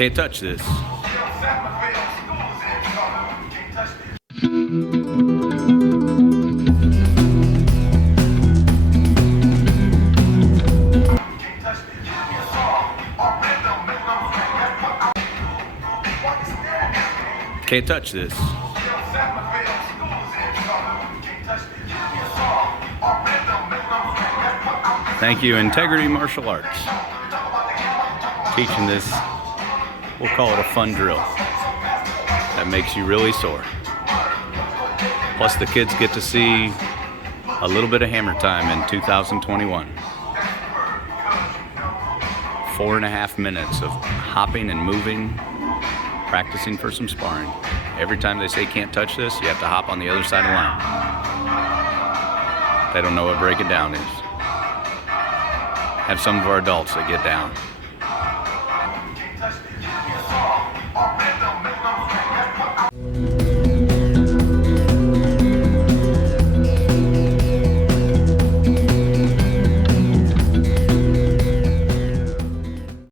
Can't touch this. Can't touch this. Thank you, Integrity Martial Arts. Teaching this, we'll call it a fun drill that makes you really sore. Plus the kids get to see a little bit of hammer time in 2021. 4.5 minutes of hopping and moving, practicing for some sparring. Every time they say can't touch this, you have to hop on the other side of the line. They don't know what break it down is. Have some of our adults that get down.